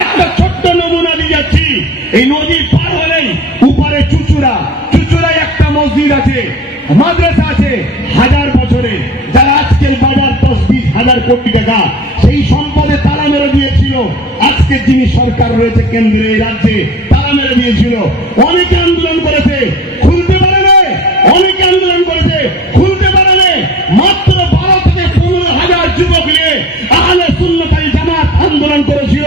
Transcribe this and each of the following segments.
একটা ছোট্ট নমুনা দিয়ে যাচ্ছি। এই নদী পার হলেই উপারে চুচুড়া। চুচুড়ায় একটা মসজিদ আছে, মাদ্রাসা আছে, হাজার বছরে। যারা আজকের বাজার দশ বিশ হাজার কোটি টাকা, সেই সম্পদে তালা মেরে দিয়েছিল। আজকের যিনি সরকার রয়েছে কেন্দ্রে, এই রাজ্যে তালা মেরে দিয়েছিল। অনেকে আন্দোলন করেছে, খুলতে পারে না। অনেকে আন্দোলন করেছে, খুলতে পারে না। মাত্র বারো থেকে পনেরো হাজার যুবক নিয়ে আহলে সুন্নতারি জামাত আন্দোলন করেছিল।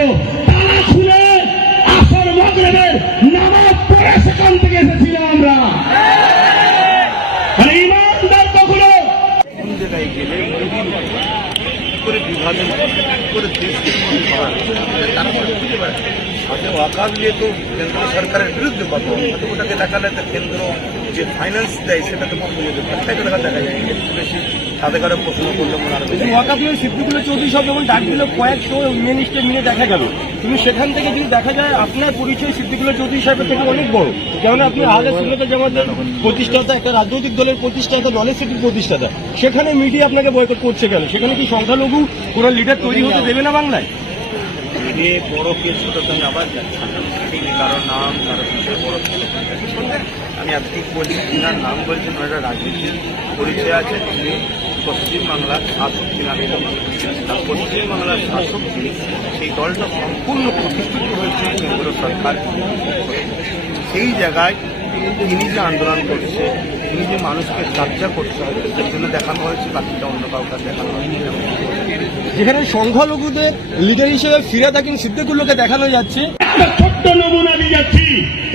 করে বিভাজন করে দেশকে মধ্যে করা খুঁজে বেড়ায় আচ্ছা ওয়াকাব নিয়ে তো কেন্দ্র সরকারের বিরুদ্ধে কথা ওটাকে দেখালে কেন্দ্র যে ফাইন্যান্স দেয় সেটা তো তাই দেখা যায় একটু বেশি মনে মেন দেখা কিন্তু সেখান থেকে যদি দেখা যায়, আপনার পরিচয় থেকে অনেক বড়। যেমন আপনি প্রতিষ্ঠাতা, একটা রাজনৈতিক দলের প্রতিষ্ঠাতা সিটির প্রতিষ্ঠাতা। সেখানে মিডিয়া আপনাকে বয়কট করছে কেন? সেখানে কি সংখ্যালঘু কোন লিডার তৈরি হতে দেবে না বাংলায়? মিলিয়ে বড় কেস ছোট আমি আবার যাচ্ছি। তিনি কারও নাম কারও বড় আমি আজকে বলছি তিনার নাম বলছেন ওনারা রাজনীতির পরিচয় আছে তিনি পশ্চিমবাংলার শাসক আর পশ্চিমবাংলার শাসক সেই দলটা সম্পূর্ণ প্রতিষ্ঠিত হয়েছে কেন্দ্র সরকার। সেই জায়গায় তিনি যে আন্দোলন করছে, তিনি যে মানুষকে চর্চা করছে সেই জন্য দেখানো হয়েছে, বাকিটা অন্য কাউকে দেখানো হয়নি। যেখানে সংখ্যালঘুদের লিডার হিসেবে ফিরাদ হাকিম সিদ্দিকুল্লাহকে দেখানো যাচ্ছে। ছোট্ট নমুনা দিয়ে যাচ্ছি।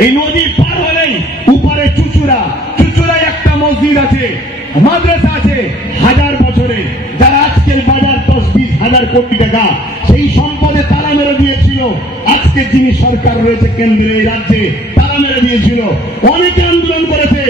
এই নদী পার হলেই উপারে চুচুড়া। চুচুড়ায় একটা মসজিদ আছে, মাদ্রাসা আছে হাজার বছরে যারা আজকের বাজার দশ বিশ হাজার কোটি টাকা, সেই সম্পদে তালা মেরে দিয়েছিল। আজকের যিনি সরকার রয়েছে কেন্দ্রে রাজ্যে তালা মেরে দিয়েছিল। অনেকে আন্দোলন করেছে